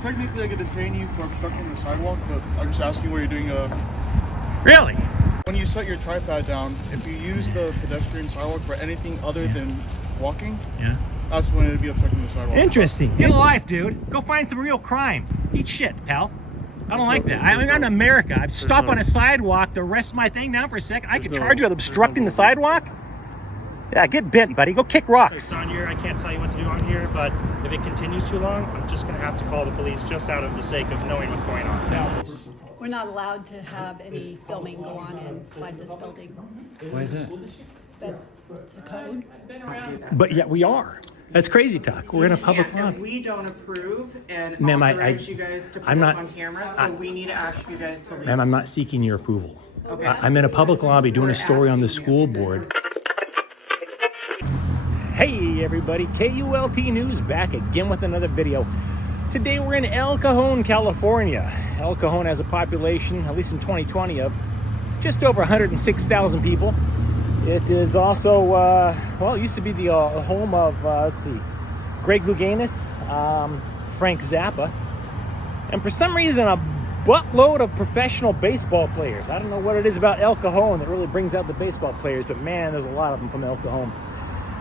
technically I could detain you for obstructing the sidewalk, but I'm just asking what you're doing. Really? When you set your tripod down, if you use the pedestrian sidewalk for anything other than walking, that's when it'd be obstructing the sidewalk. Interesting. Get a life, dude. Go find some real crime. Eat shit, pal. I don't like that. I'm in America. I'd stop on a sidewalk to rest my thing down for a second. I could charge you with obstructing the sidewalk? Yeah, get bent, buddy. Go kick rocks. It's on here. I can't tell you what to do on here, but if it continues too long, I'm just going to have to call the police just out of the sake of knowing what's going on. Now, we're not allowed to have any filming go on inside this building. Why is that? But it's a code. But yeah, we are. That's crazy talk. We're in a public And lobby. we don't approve and Ma'am, authorize you guys to put I'm us not- on camera, so we need to ask you guys to leave. Ma'am, I'm not seeking your approval. Okay. I'm in a public lobby doing a story on the school board. Hey everybody, KULT News back again with another video. Today we're in El Cajon, California. El Cajon has a population, at least in 2020, of just over 106,000 people. It is also, well, it used to be the home of, let's see, Greg Louganis, Frank Zappa, and for some reason a buttload of professional baseball players. I don't know what it is about El Cajon that really brings out the baseball players, but man, there's a lot of them from El Cajon.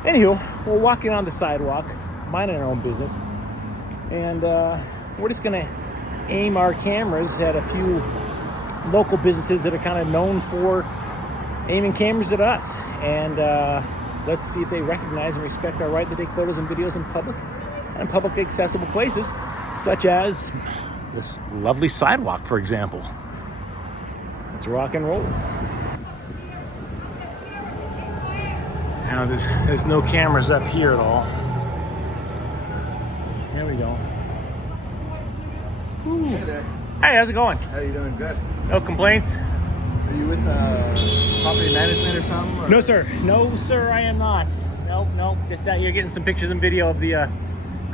Anywho, we're walking on the sidewalk, minding our own business, and we're just gonna aim our cameras at a few local businesses that are kind of known for aiming cameras at us, and let's see if they recognize and respect our right to take photos and videos in public and publicly accessible places, such as this lovely sidewalk, for example. Let's rock and roll. Now there's no cameras up here at all. There we go. Ooh. Hey there. Hey, how's it going? How you doing? Good. No complaints? Are you with property management or something? Or? No, sir. No, sir, I am not. Nope. Just out here getting some pictures and video of the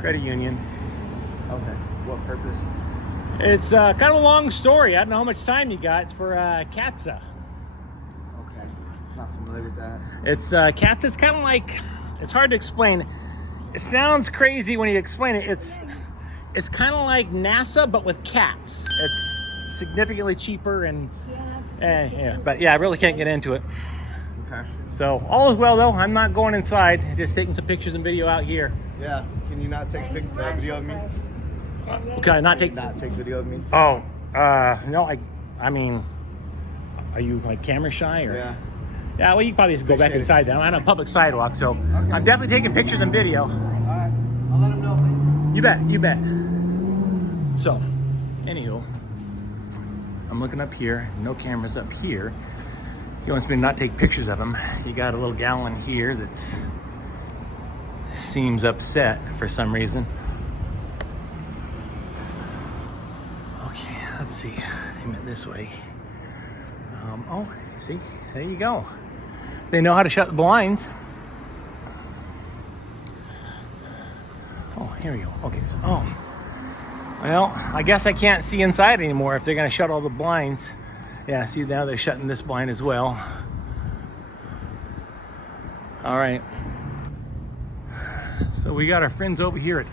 credit union. Okay. What purpose? It's kind of a long story. I don't know how much time you got. It's for CATSA. Okay. Not familiar with that. It's CATSA. It's kind of like, it's hard to explain. It sounds crazy when you explain it. It's kind of like NASA, but with cats. It's significantly cheaper and yeah. But yeah, I really can't get into it. Okay. So all is well though. I'm not going inside. Just taking some pictures and video out here. Yeah. Can you not take video of me? Can I not take? Not take video of me? Oh, no. I mean, are you like camera shy or? Yeah. Yeah. Well, you probably just go back inside then. I'm on a public sidewalk, so I'm definitely taking pictures and video. All right. I'll let him know. You bet. You bet. So, anywho, I'm looking up here. No cameras up here. He wants me to not take pictures of him. You got a little gal in here that seems upset for some reason. Okay, let's see. Aim it this way. Oh, see, there you go. They know how to shut the blinds. Oh, here we go. Okay. Oh, well, I guess I can't see inside anymore if they're going to shut all the blinds. Yeah, see, now they're shutting this blind as well. All right. So we got our friends over here at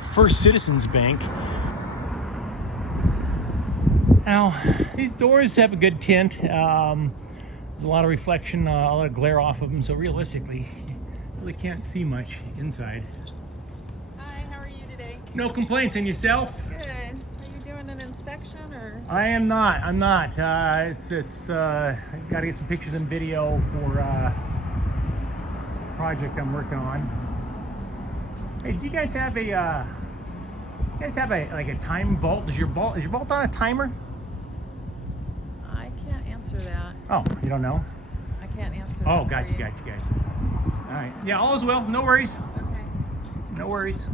First Citizens Bank. Now, these doors have a good tint. There's a lot of reflection, a lot of glare off of them, so realistically, you really can't see much inside. Hi, how are you today? No complaints. And yourself? Good. Are you doing an inspection or? I am not. I'm not. I gotta get some pictures and video for a project I'm working on. Hey, do you guys have a like a time vault? Is your vault on a timer? I can't answer that. Oh, you don't know? I can't answer that. Oh, for gotcha. you. All right. Yeah, all is well. No worries. Okay. No worries.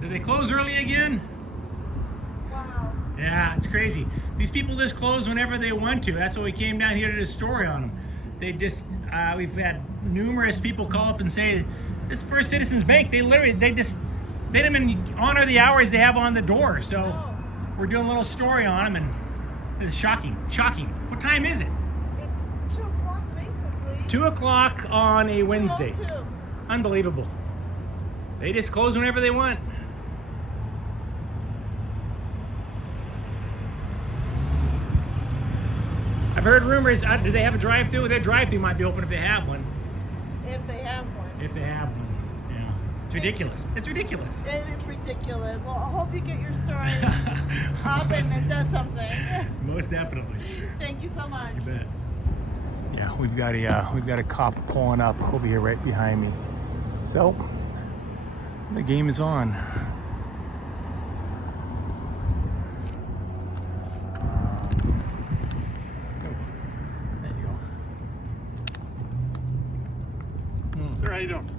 Did they close early again? Wow. Yeah, it's crazy. These people just close whenever they want to. That's why we came down here to do a story on them. They just, We've had numerous people call up and say, this First Citizens Bank, they didn't even honor the hours they have on the door. So we're doing a little story on them, and it's shocking. What time is it? It's 2 o'clock basically. 2 o'clock on a Wednesday. 2:02. Unbelievable. They just close whenever they want. I've heard rumors. Do they have a drive-through? Their drive-through might be open if they have one. If they have one. If they have one, yeah. It's ridiculous. It's ridiculous. It is ridiculous. Well, I hope you get your story up and it does something. Most definitely. Thank you so much. You bet. Yeah, we've got a cop pulling up over here right behind me. So the game is on. There you go. Sir, how you doing?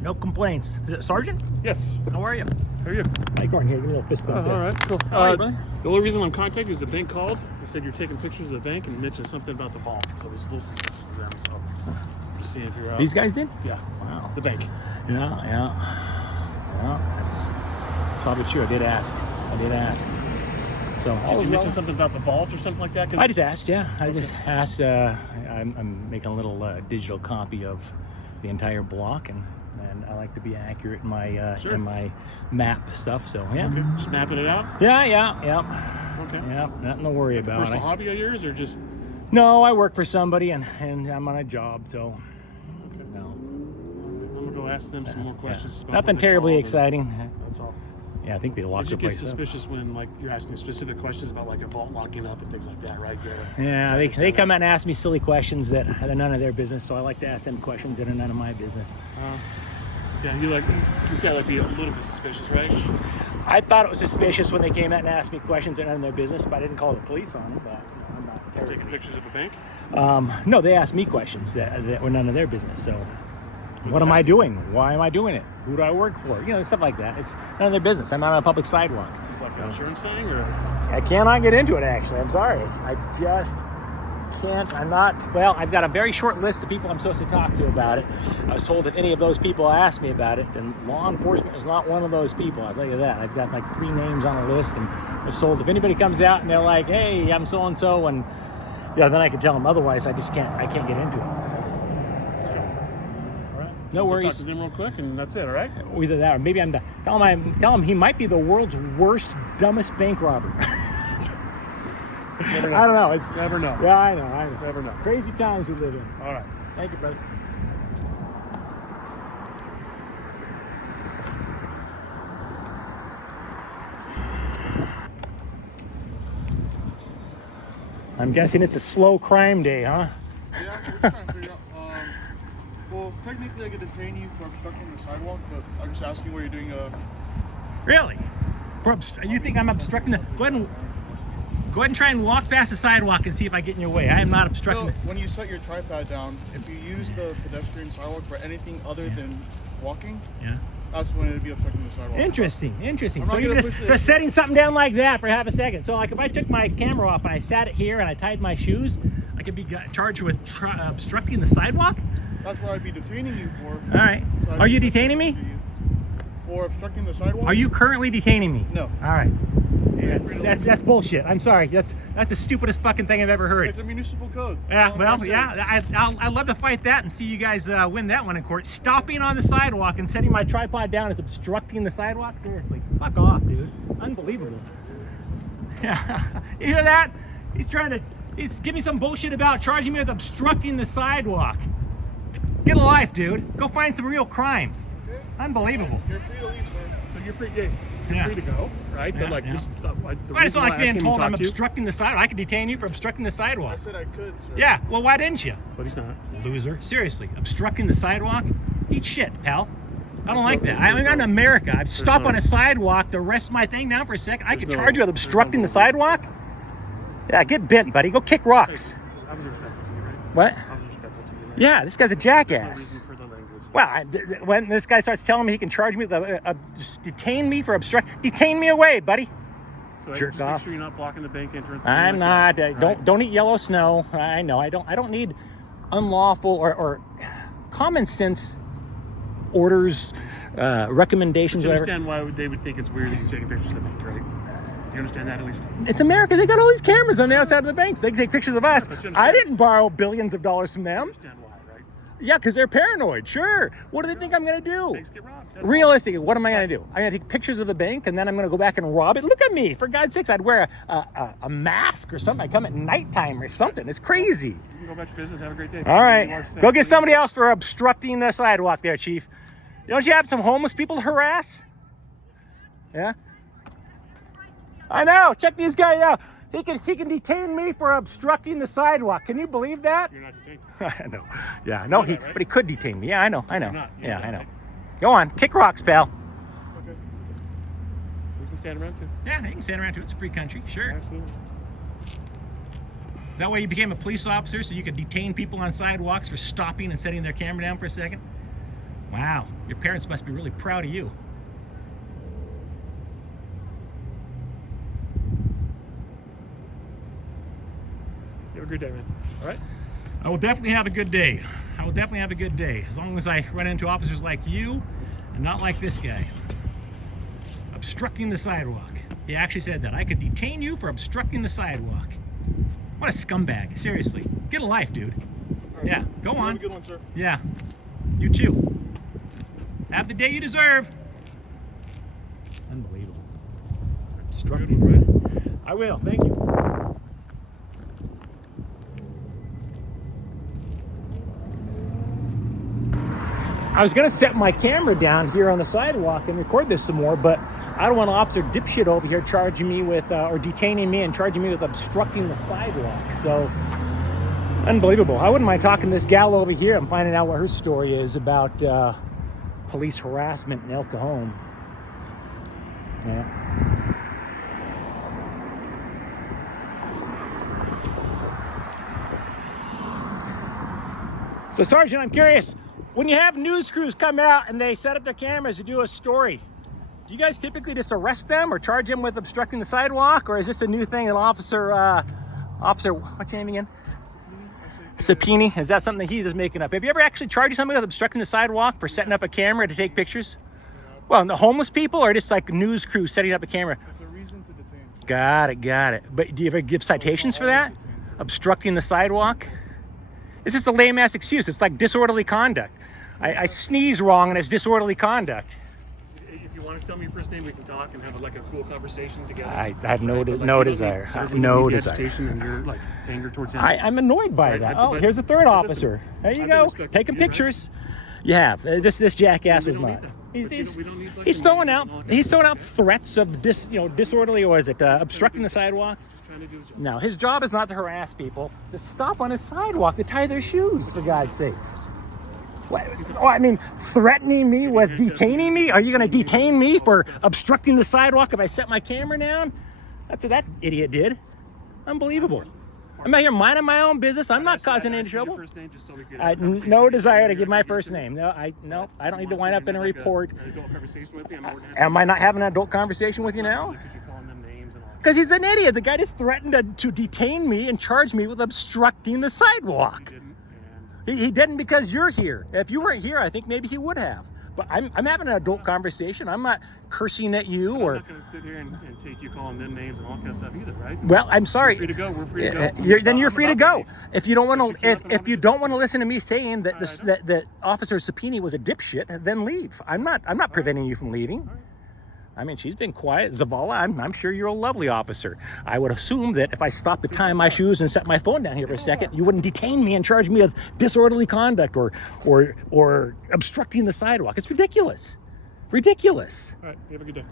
No complaints. Is it Sergeant? Yes. How are you? How are you? Hey, Gordon, here, give me a little fist bump. All right, cool. How are you, brother? The only reason I'm contacting you is the bank called. They said you're taking pictures of the bank and mentioned something about the vault. So there's a little suspicion to them. So just seeing if you're out. These guys did? Yeah. Wow. The bank. Yeah. Well, that's probably true. I did ask. So Did you mention something about the vault or something like that? I just asked, yeah. I just asked. I'm making a little digital copy of the entire block, and I like to be accurate in my in my map stuff. So yeah. Okay. Just mapping it out? Yeah. Okay. Yeah, nothing to worry about. Personal hobby of yours or just? No, I work for somebody, and I'm on a job, so. Okay. No. I'm gonna go ask them some more questions. About Nothing what they terribly called, exciting. and That's all. Yeah, I think they locked You the get place up. suspicious when like you're asking specific questions about like a vault locking up and things like that, right? Yeah, they come out and ask me silly questions that are none of their business, so I like to ask them questions that are none of my business. Yeah, you say I like to be a little bit suspicious, right? I thought it was suspicious when they came out and asked me questions that are none of their business, but I didn't call the police on it. But I'm not Taking pictures of a bank? No, they asked me questions that were none of their business. So, what am I doing? Why am I doing it? Who do I work for? You know, stuff like that. It's none of their business. I'm not on a public sidewalk. It's like an insurance thing, or? I cannot get into it, actually. I'm sorry. I just can't. I'm not. Well, I've got a very short list of people I'm supposed to talk to about it. I was told if any of those people ask me about it, then law enforcement is not one of those people. I'll tell you that. I've got like 3 names on a list, and I was told if anybody comes out and they're like, hey, I'm so-and-so, and yeah, then I can tell them. Otherwise, I can't get into it. All right. No We'll worries. talk to them real quick, and that's it, all right? Either that, or maybe tell him he might be the world's worst, dumbest bank robber. Never know. I don't know. It's Never know. Yeah, I know. Never know. Crazy times we live in. All right. Thank you, brother. I'm guessing it's a slow crime day, huh? Yeah, we're trying to figure out. Well, technically I could detain you for obstructing the sidewalk, but I'm just asking what you're doing. Really? You think I'm obstructing the... Go ahead and try and walk past the sidewalk and see if I get in your way. I am not obstructing. No, when you set your tripod down, if you use the pedestrian sidewalk for anything other than walking, that's when it'd be obstructing the sidewalk. Interesting. I'm So not you're gonna just push it. setting something down like that for half a second. So like if I took my camera off and I sat it here and I tied my shoes, I could be charged with obstructing the sidewalk? That's what I'd be detaining you for. All right. So Are you detaining me? For obstructing the sidewalk? Are you currently detaining me? No. All right. That's bullshit. I'm sorry. That's the stupidest fucking thing I've ever heard. It's a municipal code. Yeah, well, yeah, I'd love to fight that and see you guys win that one in court. Stopping on the sidewalk and setting my tripod down is obstructing the sidewalk? Seriously, fuck off, dude. Unbelievable. Yeah, you hear that? He's giving me some bullshit about charging me with obstructing the sidewalk. Get a life, dude. Go find some real crime. Okay. Unbelievable. You're free to leave, sir. So you're free, you're free to go, right? Yeah, But like, yeah. just I just don't like being told I'm to you. obstructing the sidewalk. I could detain you for obstructing the I sidewalk. said I could, sir. Yeah, well, why didn't you? But he's not. Loser. Seriously, obstructing the sidewalk? Eat shit, pal. I don't There's like no- that. I'm there's in no- America. I'd stop no- on a sidewalk to rest my thing down for a second. I could There's no- charge you with there's obstructing no- the sidewalk? Yeah, get bent, buddy. Go kick rocks. I was respectful to you, right? What? I was respectful to you, right? Yeah, this guy's a There's no jackass. reason for the language. Well, when this guy starts telling me he can charge me, detain me for detain me away, buddy. So Jerk just off. Make sure you're not blocking the bank entrance. I'm anything like not. that, right? Don't eat yellow snow. I know. I don't need unlawful or common sense orders, recommendations, You whatever. understand why they would think it's weird that you're taking pictures of the bank, right? Do you understand that at least? It's America. They got all these cameras on the outside of the banks. They can take pictures of us. But you I understand- didn't borrow billions of dollars from You them. understand why, right? Yeah, because they're paranoid. Sure. What do they think I'm going to do? Banks get robbed. That's all. Realistically, what am I going to do? I'm going to take pictures of the bank and then I'm going to go back and rob it. Look at me. For God's sakes, I'd wear a mask or something. I come at nighttime or something. It's crazy. You can go about your business. Have a great day. All You right. are Go safe. get somebody else for obstructing the sidewalk there, Chief. Don't you have some homeless people to harass? Yeah? I know. Check these guys out. He can detain me for obstructing the sidewalk. Can you believe that? You're not detained. I know. Yeah, no, You know that, right? but he could detain me. Yeah, I know. You're not. You Yeah, know I that, know. right? Go on. Kick rocks, pal. We can stand around too. Yeah, you can stand around too. It's a free country. Sure. Absolutely. That way you became a police officer so you could detain people on sidewalks for stopping and setting their camera down for a second? Wow. Your parents must be really proud of you. You have a great day, man. All right? I will definitely have a good day. I will definitely have a good day. As long as I run into officers like you and not like this guy. Obstructing the sidewalk. He actually said that. I could detain you for obstructing the sidewalk. What a scumbag. Seriously. Get a life, dude. All right. Yeah, go You have on. a good one, sir. Yeah. You too. Have the day you deserve. Unbelievable. Obstructing. Right? I will. Thank you. I was gonna set my camera down here on the sidewalk and record this some more, but I don't want Officer Dipshit over here charging me with, or detaining me and charging me with obstructing the sidewalk. So, unbelievable. I wouldn't mind talking to this gal over here and finding out what her story is about police harassment in El Cajon. Yeah. So, Sergeant, I'm curious. When you have news crews come out and they set up their cameras to do a story, do you guys typically just arrest them or charge them with obstructing the sidewalk, or is this a new thing that Officer, what's your name again? Sapini? Is that something that he's just making up? Have you ever actually charged somebody with obstructing the sidewalk for setting up a camera to take pictures? Well, the homeless people or just like news crews setting up a camera? It's a reason to detain. Got it. But do you ever give citations for that? Obstructing the sidewalk? It's just a lame-ass excuse. It's like disorderly conduct. I sneeze wrong and it's disorderly conduct. If you want to tell me your first name, we can talk and have like a cool conversation together. I have no, Right? But, like, no you don't desire. need- sir, we No need the desire. agitation and your like anger towards him. I'm annoyed by Right, that. but- Oh, here's a third but officer. listen, There you I've been go. respectful Taking to you, right? pictures. You have. This jackass We was don't need not. that. He's, But he's, we don't need, like, he's the throwing media out and all that he's throwing stuff, out threats of disorderly, or is it obstructing the sidewalk? Trying to do his job. No, his job is not to harass people. To stop on his sidewalk, to tie their shoes, for God's sakes. What? Oh, I mean, threatening me with detaining me? Are you going to detain me for obstructing the sidewalk if I set my camera down? That's what that idiot did. Unbelievable. I'm out here minding my own business. I'm not causing any trouble. First name, just so we could I have a conversation no with you. desire to You're give my here first to- name. No, I don't need to want wind sit up in a like report. an adult conversation with you? I'm more than happy Am I not having an adult conversation with you now? Because you're calling them names and all. Because he's an idiot. The guy just threatened to detain me and charge me with obstructing the He sidewalk. didn't, and He didn't because you're here. If you weren't here, I think maybe he would have. But I'm having an adult conversation. I'm not cursing at you I'm or. not going to sit here and take you calling them names and all kind of stuff either, right? Well, I'm sorry. We're free to go. We're free to go. Then you're I'm free to about go. to If you don't want If to, you don't if you wanna don't want to listen to me saying that I know. that Officer Sapini was a dipshit, then leave. I'm not preventing you from leaving. I mean, she's been quiet. Zavala, I'm sure you're a lovely officer. I would assume that if I stopped to tie my shoes and set my phone down here for a second, you wouldn't detain me and charge me with disorderly conduct or obstructing the sidewalk. It's ridiculous. Ridiculous. All right. You have a good day.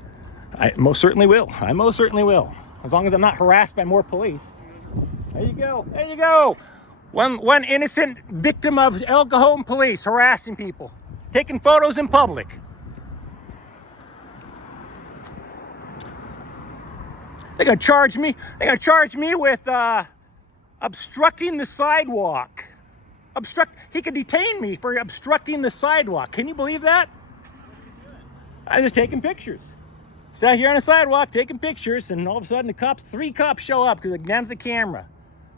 I most certainly will. I most certainly will. As long as I'm not harassed by more police. There you go. There you go. One innocent victim of El Cajon police harassing people, taking photos in public. They're gonna charge me. They're gonna charge me with obstructing the sidewalk. He could detain me for obstructing the sidewalk. Can you believe that? I'm just taking pictures. Sat here on the sidewalk taking pictures, and all of a sudden three cops show up because they down at the camera.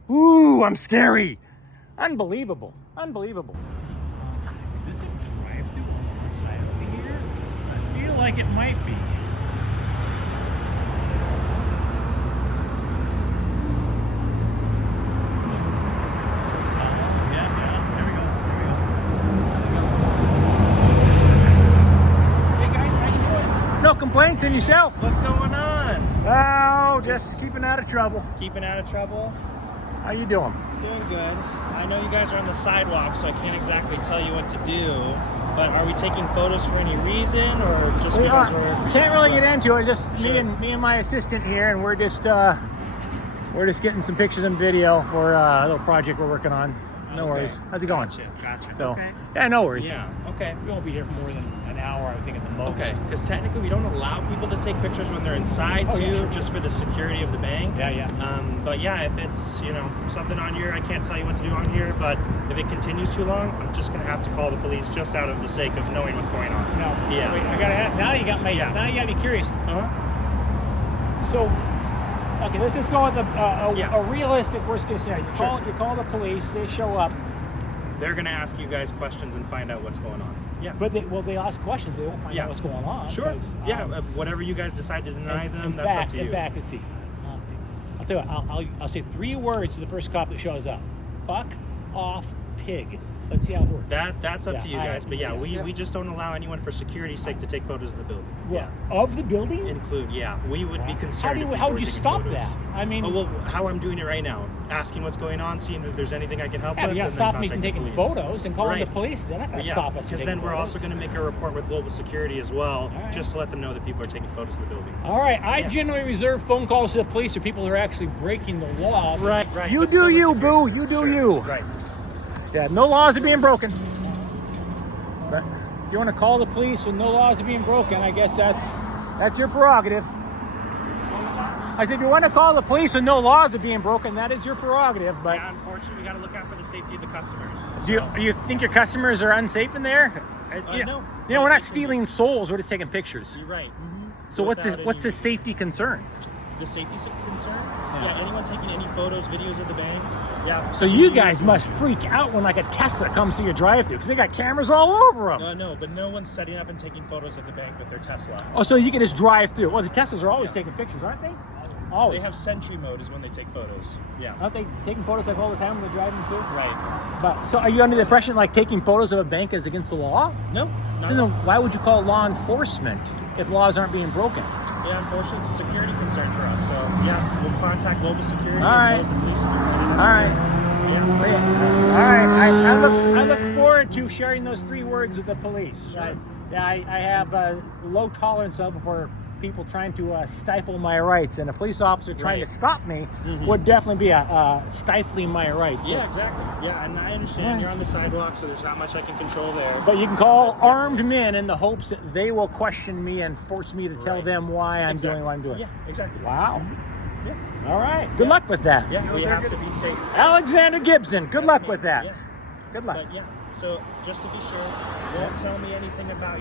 Ooh, I'm scary. Unbelievable. Unbelievable. Is this a drive-through on the north side over here? I feel like it might be. No complaints in yourself. What's going on? Oh, just keeping out of trouble. Keeping out of trouble? How you doing? Doing good. I know you guys are on the sidewalk, so I can't exactly tell you what to do. But are we taking photos for any reason, or just because we're? Can't really get into it. Just Sure. me and my assistant here, and we're just getting some pictures and video for a little project we're working on. No worries. How's it going? Gotcha. So, Okay. yeah, no worries. Yeah. Okay. We won't be here for more than an hour, I think, at the most. Okay. Because technically, we don't allow people to take pictures when they're inside Oh, too, yeah, sure. just for the security of the bank. Yeah. But yeah, if it's something on here, I can't tell you what to do on here. But if it continues too long, I'm just gonna have to call the police just out of the sake of knowing what's going on. No. Yeah. Wait, I gotta ask. Now you got me. Yeah. Now you got me curious. So Okay, let's just go with Yeah. a realistic worst case scenario. Sure. You call the police. They show up. they're gonna ask you guys questions and find out what's going on. Yeah. But they ask questions. They won't find Yeah. out what's going on. Sure. 'Cause, Whatever you guys decide to deny them, that's up to you. In fact, let's see. I'll tell you what, I'll say 3 words to the first cop that shows up. Fuck off, pig. Let's see how it works. That's up to you guys. But yeah, yeah. we just don't allow anyone for security's sake to take photos of the building. Well, of the building? We would be concerned. How would you taking stop photos. that? I mean, Oh, well, how I'm doing it right now, asking what's going on, seeing if there's anything I can help yeah, with. you gotta and stop then me from contact the taking police. photos and calling Right. the police. They're not gonna Yeah, stop us. because then we're also going to make a report with global security as well, right. just to let them know that people are taking photos of the building. All right, I Yeah. generally reserve phone calls to the police or people who are actually breaking the law. Right. You but do still you, with boo. security. You do Sure. you. Right. Yeah, no laws are being broken. But if you want to call the police when no laws are being broken, I guess that's your prerogative. I said, if you want to call the police when no laws are being broken, that is your prerogative. But Yeah, unfortunately, we got to look out for the safety of the customers. do you think your customers are unsafe in there? No. We're not stealing souls. We're just taking pictures. You're right. So what's Without the any- safety concern? The safety concern? Yeah, anyone taking any photos, videos of the bank? Yeah. So you guys must freak out when like a Tesla comes to your drive-thru because they got cameras all over them. No, but no one's setting up and taking photos at the bank with their Tesla. Oh, so you can just drive through. Well, the Teslas are always taking pictures, aren't they? Always. They have sentry mode is when they take photos. Yeah. Aren't they taking photos like all the time when they're driving through? Right. But so are you under the impression like taking photos of a bank is against the law? No. So then why would you call law enforcement if laws aren't being broken? Yeah, unfortunately, it's a security concern for us. So, yeah, we'll contact global security All right. as well as the police. All right. Yeah. All right. I look forward to sharing those 3 words with the police. Sure. I have a low tolerance of for people trying to stifle my rights, and a police officer trying to stop me would definitely be a stifling my rights. So- Yeah, exactly. Yeah, and I understand you're on the sidewalk, so there's not much I can control there. But you can call armed men in the hopes that they will question me and force me to tell them why I'm doing what I'm doing. Yeah, exactly. Wow. Yeah. All right. Good luck with that. Yeah, we have to be safe. Alexander Gibson, good luck with that. Yeah. Good luck. But yeah, so just to be sure, won't tell me anything about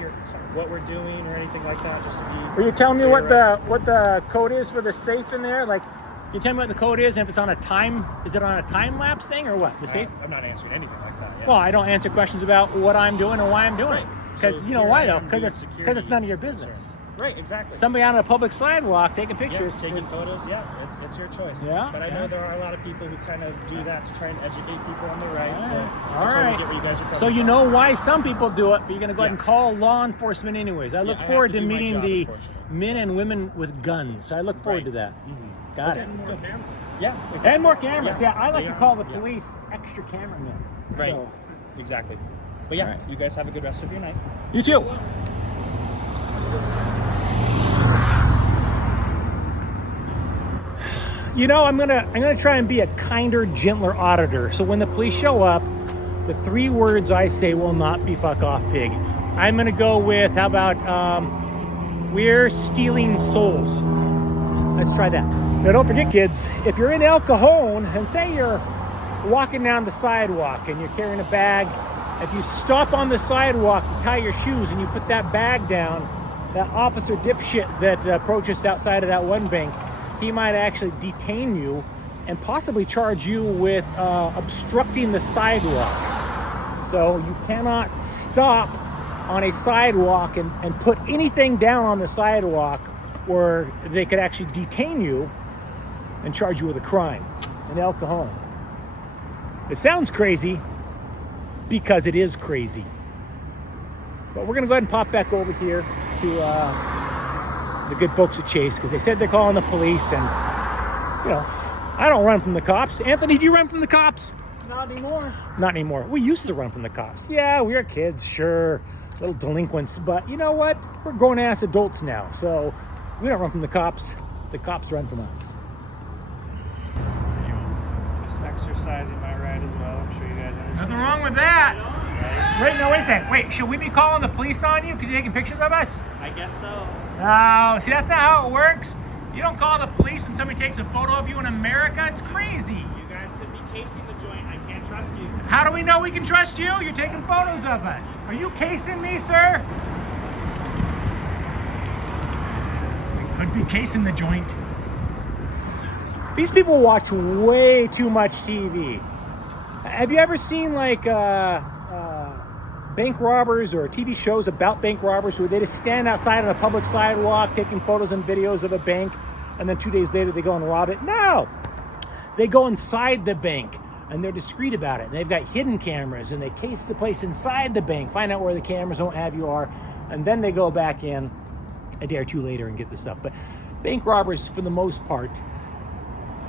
what we're doing or anything like that. Just to be. Will you tell me clear, what the code is for the safe in there? Like, can you tell me what the code is? And if it's on a time, is it on a time lapse thing or what? The safe? I'm not answering anything like that. Yeah. Well, I don't answer questions about what I'm doing or why I'm doing it. Right. Because So you know here why I though? am Because doing it's security. none of your business. Right, exactly. Somebody on a public sidewalk taking pictures. Taking it's- photos, yeah, it's your choice. Yeah, But I know there are a lot of people who kind of do that to try and educate people on the rights. So All I totally right. get where you guys are coming So you from. know why some people do it, but you're going to go ahead and call law enforcement anyways. I look I have forward to to do my meeting job, the unfortunately. men and women with guns. So I look forward to that. Got it. Good. Yeah, exactly. And more cameras. Yeah, I like They to are. call the Yeah. police extra cameramen. Right. So, Exactly. But yeah, All right. you guys have a good rest of your night. you too. You know, I'm gonna try and be a kinder, gentler auditor. So when the police show up, the 3 words I say will not be "fuck off, pig." I'm gonna go with, how about we're stealing souls. Let's try that. Now don't forget, kids, if you're in El Cajon and say you're walking down the sidewalk and you're carrying a bag, if you stop on the sidewalk, you tie your shoes and you put that bag down, that officer dipshit that approached us outside of that one bank, he might actually detain you and possibly charge you with obstructing the sidewalk. So you cannot stop on a sidewalk and put anything down on the sidewalk where they could actually detain you and charge you with a crime in El Cajon. It sounds crazy because it is crazy. But we're gonna go ahead and pop back over here to the good folks at Chase, because they said they're calling the police, and you know, I don't run from the cops. Anthony, do you run from the cops? Not anymore. Not anymore. We used to run from the cops. Yeah, we were kids, sure, little delinquents, but you know what? We're grown-ass adults now, so we don't run from the cops. The cops run from us. Just exercising my right as well. I'm sure you guys understand. Nothing wrong with that. Wait, no, wait a second. Wait, should we be calling the police on you because you're taking pictures of us? I guess so. No, see, that's not how it works. You don't call the police and somebody takes a photo of you in America. It's crazy. You guys could be casing the joint. I can't trust you. How do we know we can trust you? You're taking photos of us. Are you casing me, sir? We could be casing the joint. These people watch way too much TV. Have you ever seen like bank robbers or TV shows about bank robbers where they just stand outside on a public sidewalk taking photos and videos of a bank, and then 2 days later they go and rob it? No! They go inside the bank and they're discreet about it. And they've got hidden cameras and they case the place inside the bank, find out where the cameras don't have you are, and then they go back in a day or two later and get the stuff. But bank robbers, for the most part,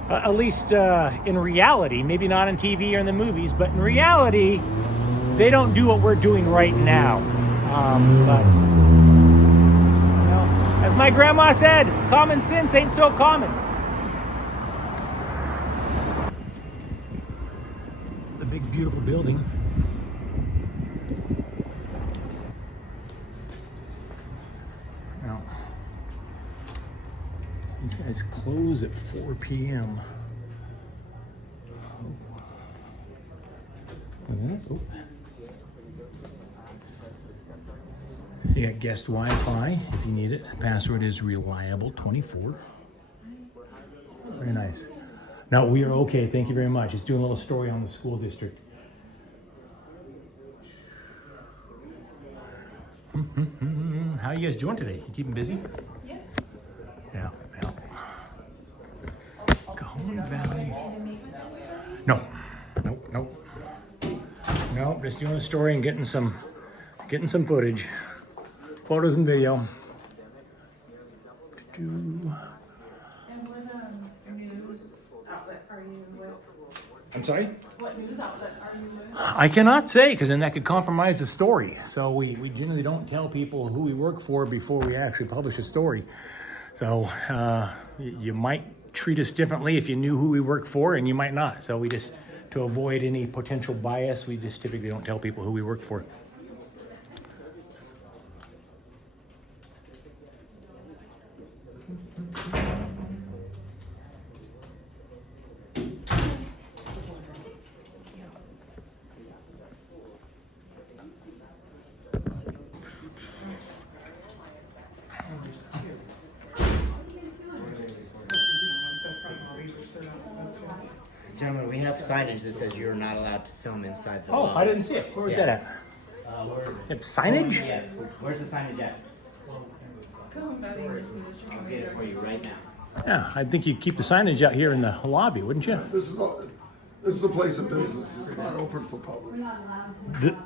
at least in reality, maybe not on TV or in the movies, but in reality, they don't do what we're doing right now. But you know, as my grandma said, common sense ain't so common. It's a big, beautiful building. Now, these guys close at 4 p.m. Oh. You got guest Wi-Fi if you need it. Password is reliable24. Very nice. No, we are okay. Thank you very much. It's doing a little story on the school district. How you guys doing today? You keeping busy? Yeah. Yeah. Cajon Valley. No. Nope. No, just doing a story and getting some footage. Photos and video. And what news outlet are you with? I'm sorry? What news outlet are you with? I cannot say, because then that could compromise the story. So we generally don't tell people who we work for before we actually publish a story. So you might treat us differently if you knew who we work for, and you might not. So we just, to avoid any potential bias, we just typically don't tell people who we work for. Gentlemen, we have signage that says you're not allowed to film inside the Oh, lobbies. I didn't see it. Where was that at? It's signage? Yes. Where's the signage at? I'll get it for you right now. Yeah, I think you'd keep the signage out here in the lobby, wouldn't you? This is a place of business. It's not open for public.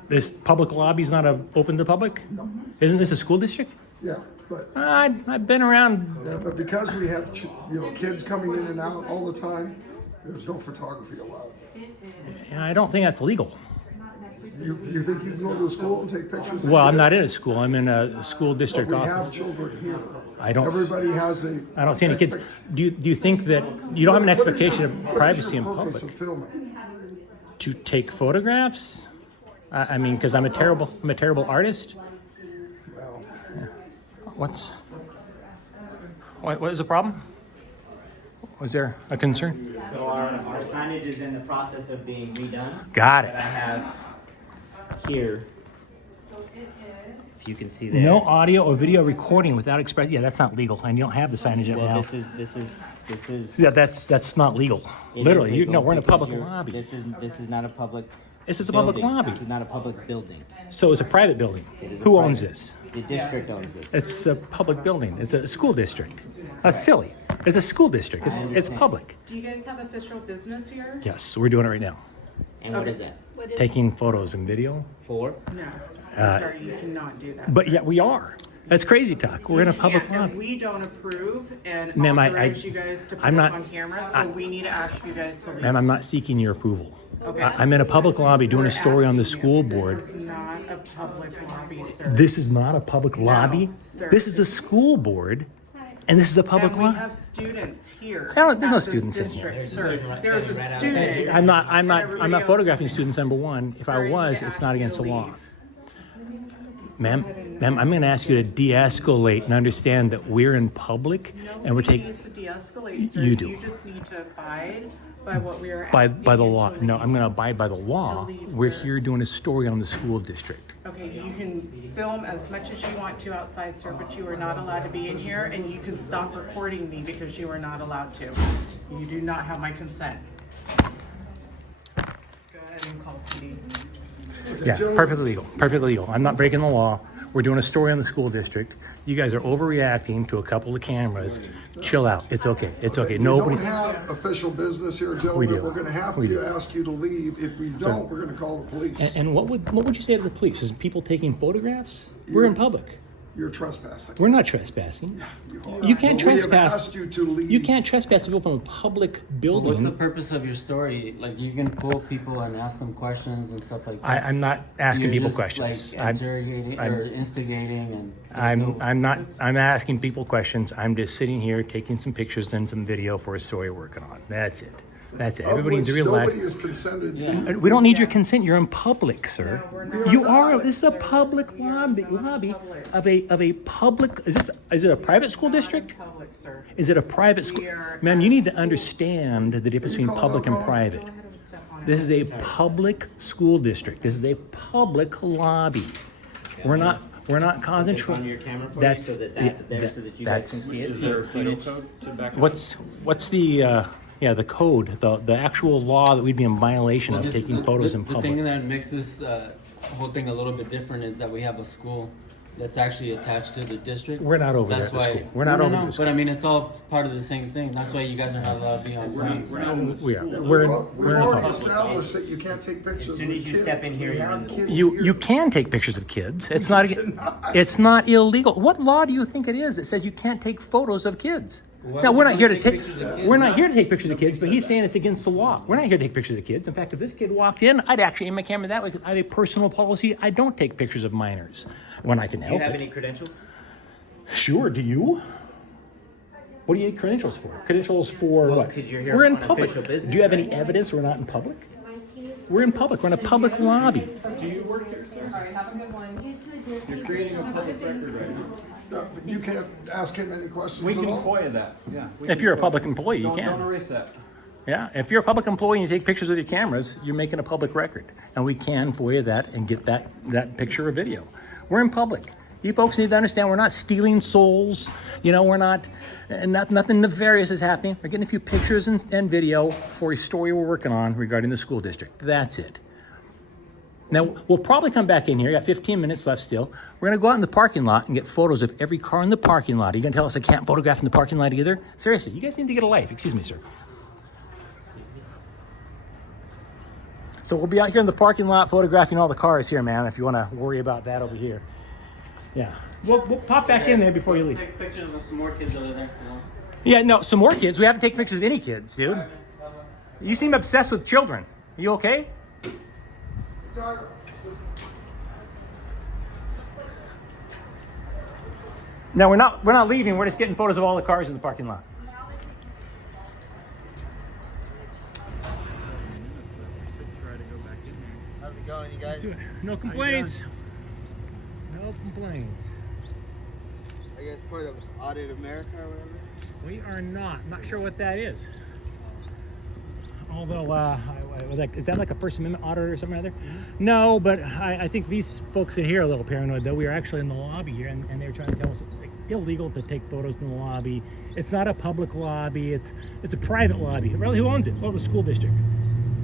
This public lobby is not open to the public? No. Isn't this a school district? Yeah, but I've been around. yeah, but because we have kids coming in and out all the time, there's no photography allowed. I don't think that's legal. You think you can go to a school and take pictures? Well, I'm not in a school. I'm in a school district We office. have children here. I don't. Everybody has a. I don't see any kids. Do you think that you don't have an expectation of privacy in What is public? your purpose of filming? To take photographs? I mean, because I'm a terrible artist. Well, What is the problem? Was there a concern? So our signage is in the process of being redone. Got That I it. have here. If you can see there. No audio or video recording without express. Yeah, that's not legal, and you don't have the signage up Well, now. this is. Yeah, that's not legal. It is Literally, legal we're in a because public you're- lobby. This is not a public This is a public Building. lobby. This is not a public building. So it's a private building. It is a Who private- owns this? The district owns this. It's a public building. It's a school district. Silly. It's a school district. It's public. Do you guys have official business here? Yes, we're doing it right now. And what is that? What is- Taking photos and video. For? No. I'm sorry, you cannot do that. But yeah, we are. That's crazy talk. We're in a public And lobby. we don't approve and Ma'am, authorize you guys to put I'm us not- on camera, so we need to ask you guys to leave. Ma'am, I'm not seeking your approval. Okay. I'm in a public lobby doing a story on the Asking you. school board. This is not a public lobby, sir. This is not a public lobby. sir. This is a school board, and this is a public And we lobby. have students here. No, there's no at this students in here. district, Sir, there's a student. I'm not Everybody else- photographing students, number one. If I Sir, was, you it's asked not me against to the law. leave. Ma'am, I'm going to ask you to de-escalate and understand that we're in public and we're Nobody taking needs to de-escalate, sir. You do. You just need to abide by what we are by asking the you law. to No, leave. I'm going to abide by the law. leave, We're sir. here doing a story on the school district. Okay, you can film as much as you want to outside, sir, but you are not allowed to be in here, and you can stop recording me because you are not allowed to. You do not have my consent. Go ahead and call PD. Yeah, perfectly legal. Perfectly legal. I'm not breaking the law. We're doing a story on the school district. You guys are overreacting to a couple of cameras. Chill out. It's okay. It's okay. We Nobody. don't have official business here, gentlemen. do. We're gonna have We do. to ask you to leave. If we don't, we're gonna call the police. And what would you say to the police? Is people taking photographs? We're in public. You're trespassing. We're not trespassing. are. You can't But we have trespass. asked you to leave. You can't trespass people from a public What's the building. purpose of your story? Like you can pull people and ask them questions and stuff like that. I'm not asking You're people just, questions. Like interrogating or instigating and. I'm asking people questions. I'm just sitting here taking some pictures and some video for a story we're working on. That's it. That's it. Of Everybody needs to which relax. Nobody is consented to. We don't need your consent. You're in public, sir. No, we're not. You are. This is a public lobby of a public. Is it a private school district? Public, sir. Is it a private school? We are Ma'am, you need to understand the difference between public and private. Go ahead and step on it. This is a public school district. This is a public lobby. We're not causing It's on trouble. your camera for That's you so that that's there so that you guys can see it. Is see there a its penal footage. code to back up? What's the the code, the actual law that we'd be in violation of Well, taking photos in the thing public? that makes this whole thing a little bit different is that we have a school that's actually attached to the district. We're not over there That's at the why, school. We're not no, over no, the no, school. But I mean, it's all part of the same thing. That's why you guys are not allowed to be on grounds. We're not in the We are. school. We're in We've the already public. established that you can't take pictures As soon with as you kids. step in here, We you're have in the- kids You here. can take pictures of kids. It's not it's not illegal. What law do you think it is that says you can't take photos of kids? Now we're not here to take we're not here to take pictures of kids, but he's saying it's against the law. We're not here to take pictures of kids. In fact, if this kid walked in, I'd actually aim my camera that way because I have a personal policy. I don't take pictures of minors when I can Do you help have it. any credentials? Sure. Do you? What do you need credentials for? Credentials for Well, what? 'cause you're here We're in on public. official business, Do you have any right? evidence we're not in public? We're in public. We're in a public lobby. Do you work here, sir? All right, have a good one. You're creating a public record right now. No, but you can't ask him any questions We can at all. FOIA that, yeah. If you're a public employee, you Don't can. erase that. Yeah, if you're a public employee and you take pictures with your cameras, you're making a public record. And we can FOIA that and get that picture or video. We're in public. You folks need to understand we're not stealing souls. You know, we're not nothing nefarious is happening. We're getting a few pictures and video for a story we're working on regarding the school district. That's it. Now, we'll probably come back in here. Got 15 minutes left still. We're going to go out in the parking lot and get photos of every car in the parking lot. Are you going to tell us I can't photograph in the parking lot either? Seriously, you guys need to get a life. Excuse me, sir. So we'll be out here in the parking lot photographing all the cars here, man, if you want to worry about that over here. Yeah. We'll pop back in there before you leave. Take pictures of some more kids over there. You know? Yeah, no, some more kids. We haven't taken pictures of any kids, dude. You seem obsessed with children. Are you okay? No, we're not leaving. We're just getting photos of all the cars in the parking lot. How's it going, you guys? No complaints. No complaints. Are you guys part of Audit America or whatever? We are not. I'm not sure what that is. Although, is that like a First Amendment audit or something or other? No, but I think these folks in here are a little paranoid, though. We are actually in the lobby here, and they're trying to tell us it's like illegal to take photos in the lobby. It's not a public lobby. It's a private lobby. Really, who owns it? Well, the school district.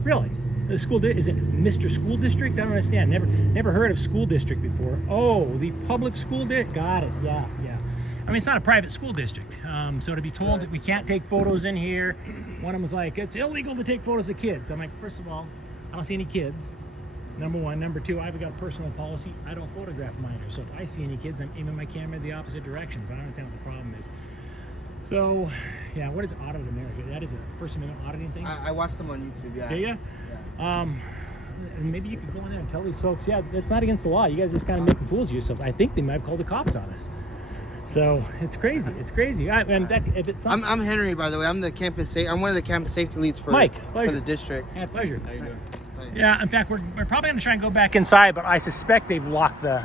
Really? The school is it Mr. School District? I don't understand. Never heard of school district before. Oh, the public school district. Got it. Yeah. I mean, it's not a private school district. So to be told that we can't take photos in here, one of them was like, it's illegal to take photos of kids. I'm like, first of all, I don't see any kids. Number one. Number two, I've got a personal policy. I don't photograph minors. So if I see any kids, I'm aiming my camera in the opposite direction. So I don't understand what the problem is. So, yeah, what is Audit America? That is a First Amendment auditing thing? I watched them on YouTube, yeah. Do you? Yeah. And maybe you could go in there and tell these folks, yeah, that's not against the law. You guys just kind of making fools of yourselves. I think they might have called the cops on us. So it's crazy. It's crazy. If it's not... I'm Henry, by the way. I'm one of the campus safety leads for Mike, for the district. Yeah, pleasure. How you doing? Yeah, in fact, we're probably gonna try and go back inside, but I suspect they've locked the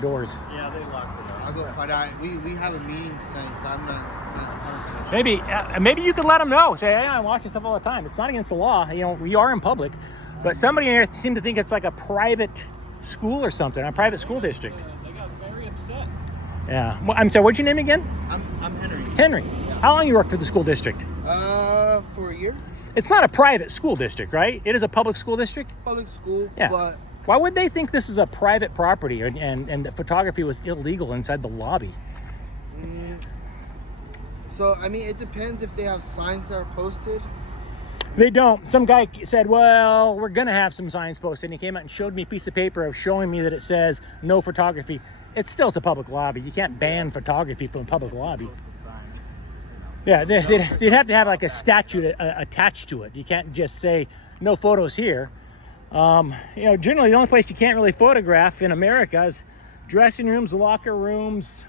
doors. Yeah, they locked the doors. I'll go find out. We have a meeting tonight, so I'm not. Maybe you could let them know. Say, hey, I'm watching stuff all the time. It's not against the law. You know, we are in public, but somebody in here seemed to think it's like a private school or something, a private school district. They got very upset. Yeah. Well, I'm sorry. What's your name again? I'm Henry. Henry. Yeah. How long you worked for the school district? For a year. It's not a private school district, right? It is a public school district? Public school, yeah. But... Why would they think this is a private property and that photography was illegal inside the lobby? So, I mean, it depends if they have signs that are posted. They don't. Some guy said, well, we're going to have some signs posted. And he came out and showed me a piece of paper of showing me that it says no photography. It's still a public lobby. You can't ban photography from a public lobby. Yeah, they'd have to have like a statute attached to it. You can't just say no photos here. You know, generally the only place you can't really photograph in America is dressing rooms, locker rooms,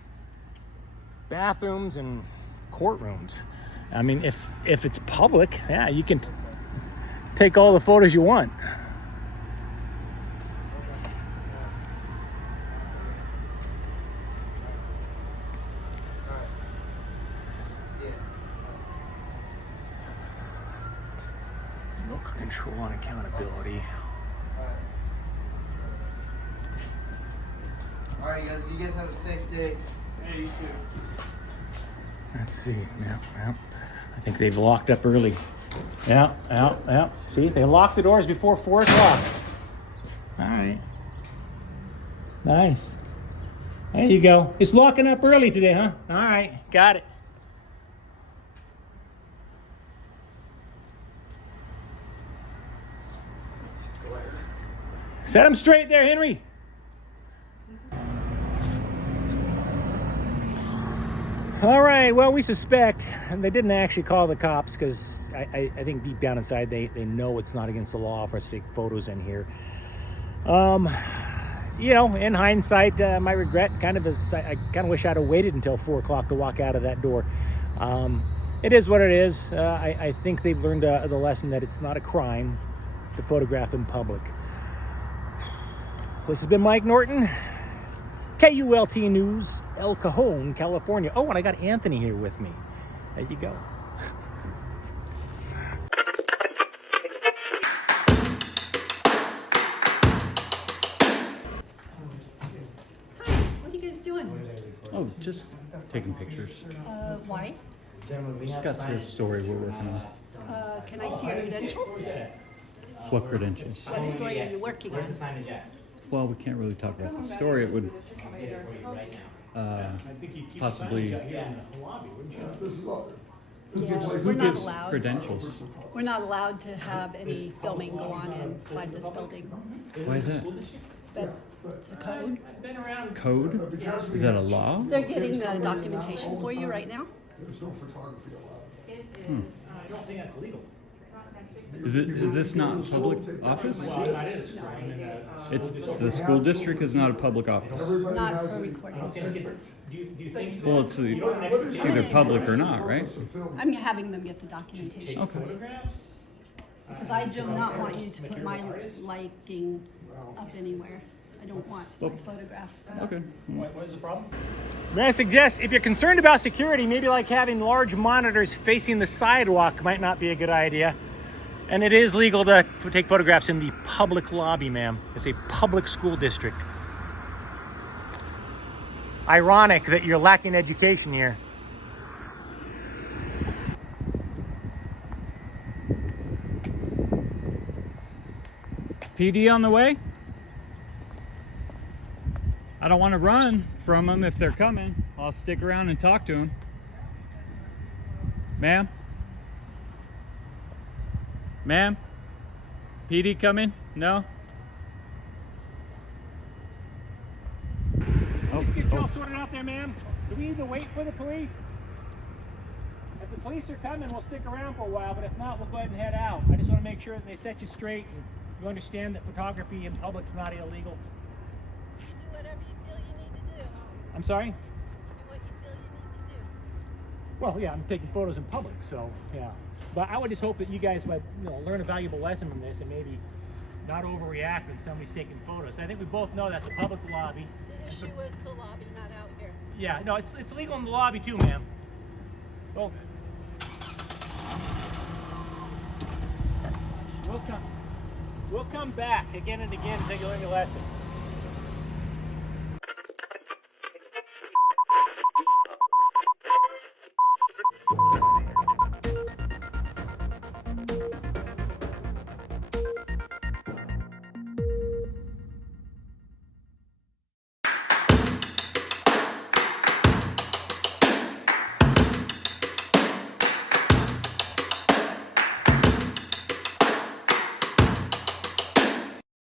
bathrooms, and courtrooms. I mean, if it's public, yeah, you can take all the photos you want. Local control and accountability. All right, you guys have a safe day. Hey, you too. Let's see. Yeah. I think they've locked up early. Yeah. See, they locked the doors before 4 o'clock. All right. Nice. There you go. It's locking up early today, huh? All right. Got it. Set them straight there, Henry. All right, well, we suspect, and they didn't actually call the cops because I think deep down inside they know it's not against the law for us to take photos in here. You know, in hindsight, my regret kind of is I kind of wish I'd have waited until 4 o'clock to walk out of that door. It is what it is. I think they've learned the lesson that it's not a crime to photograph in public. This has been Mike Norton. KULT News, El Cajon, California. Oh, and I got Anthony here with me. There you go. Hi, what are you guys doing? Oh, just taking pictures. Why? Just got this story we're working on. Can I see your credentials? What credentials? What story are you working on? Well, we can't really talk about the story. It would possibly We're not allowed. credentials. We're not allowed to have any filming go on inside this building. Why is that? But it's a code. Code? Yeah. Is that a law? They're getting the documentation for you right now. There's no photography allowed. I don't think that's legal. Is this not a public office? Well, not in school. It's the school district is not a public office. Not for recording. Do you think? Well, it's either public or not, right? I'm having them get the documentation. Okay. Because I do not want you to put my liking up anywhere. I don't want my photograph. Okay. What is the problem? May I suggest, if you're concerned about security, maybe like having large monitors facing the sidewalk might not be a good idea. And it is legal to take photographs in the public lobby, ma'am. It's a public school district. Ironic that you're lacking education here. PD on the way? I don't want to run from them if they're coming. I'll stick around and talk to them. Ma'am? Ma'am? PD coming? No? Let's get you all sorted out there, ma'am. Do we need to wait for the police? If the police are coming, we'll stick around for a while, but if not, we'll go ahead and head out. I just want to make sure that they set you straight and you understand that photography in public's not illegal. Do whatever you feel you need to do. I'm sorry? Do what you feel you need to do. Well, yeah, I'm taking photos in public, so yeah. But I would just hope that you guys might, learn a valuable lesson from this and maybe not overreact when somebody's taking photos. I think we both know that's a public lobby. The issue was the lobby, not out here. Yeah, no, it's legal in the lobby too, ma'am. Oh. We'll come back again and again until you learn your lesson.